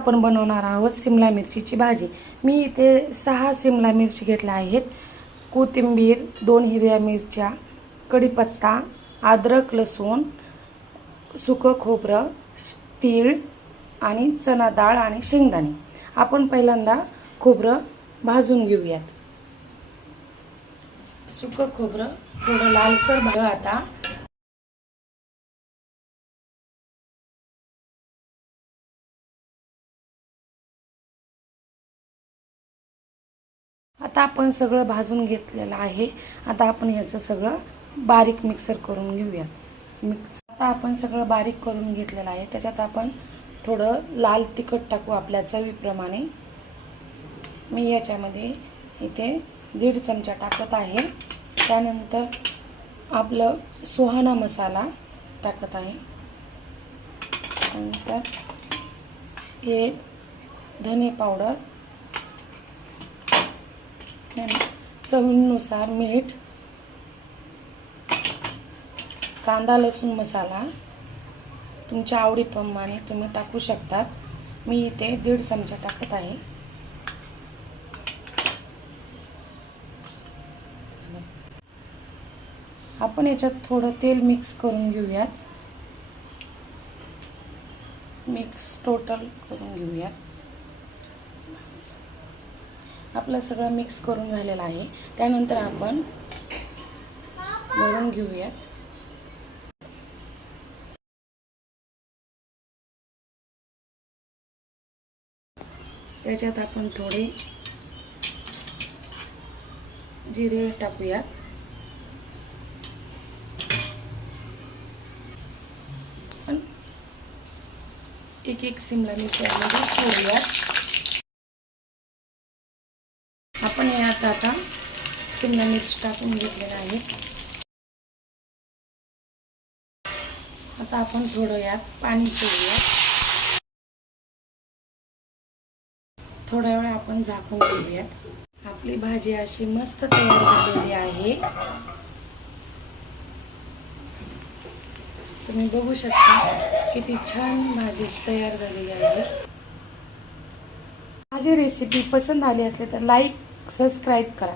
आपण बनवणार आहोत सिमला मिरचीची भाजी. मी इथे सहा सिमला मिरची घेतल्या आहेत. कोथिंबीर दोन हिरव्या मिरच्या कढीपत्ता अद्रक लसूण सुकं खोबरं तीळ आणि चना डाळ आणि शेंगदाणे. आपण पहिल्यांदा खोबरं भाजून घेऊयात. सुकं खोबरं थोडं लालसर भाजं आता आता आपण सगळं भाजून घेतलेलं आहे. आता आपण ह्याचं सगळं बारीक मिक्सर करून घेऊयात. मिक्स आता आपण सगळं बारीक करून घेतलेलं आहे. त्याच्यात आपण थोडं लाल तिखट टाकू आपल्या चवीप्रमाणे. मी याच्यामध्ये इथे दीड चमचा टाकत आहे. त्यानंतर आपलं सुहाणा मसाला टाकत आहे. नंतर हे धने पावडर चवीनुसार मीठ कांदा लसूण मसाला तुमच्या आवडीप्रमाणे तुम्ही टाकू शकतात. मी इथे दीड चमचा टाकत आहे. आपण याच्यात थोडं तेल मिक्स करून घेऊयात. मिक्स टोटल करून घेऊयात. आपलं सगळं मिक्स करून झालेलं आहे. त्यानंतर आपण भरून घेऊयात. याच्यात आपण थोडे जिरे टाकूयात. एक एक सिमला मिरच्यामध्ये सोडूया आता शिमला मिरची टाकून घेतलेला आहे. आता आपण थोडं यात पाणी सोडूया. थोड्या वेळ आपण झाकून घेऊयात. आपली भाजी अशी मस्त तयार झालेली आहे. तुम्ही बघू शकता किती छान भाजी तयार झालेली आहे. माझी रेसिपी पसंत आली असली तर लाईक सबस्क्राईब करा.